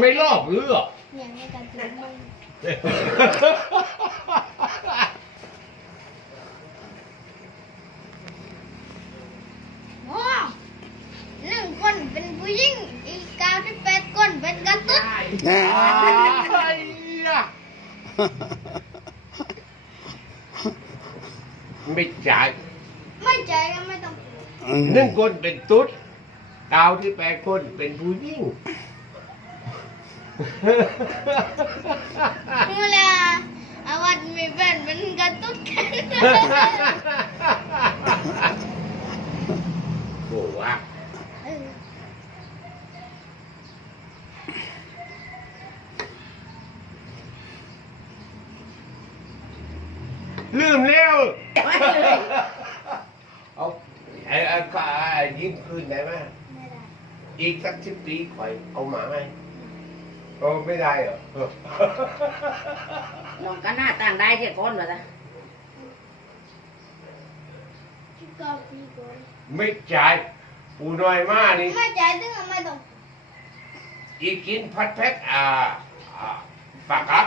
ไม่รอบเลือกโอ้หนึ่งคนเป็นผู้ิงอีกกาที่แปดคนเป็นกรตุ้นไม่ใจไม่ใจก็ไม่ต้องหนึ่งคนเป็นตุ๊ดเก้าที่แปดคนเป็นผู้หญิง Mula awak mewen mengatuk. Buat. L ืม leu. เอาไอ้ไอ้ยิ้มคืนได้ไหมไม่ได้อีกสักสิบปีคอยเอาหมาให้เออไม่ได้เหรอน้องก็น่าต่างได้เท่ก้นอาซะไม่ใจปูน้อยมากนี่ ไม่ใจดึงออไมาตอง อีกินพัดแพ็กอ่าปากคัด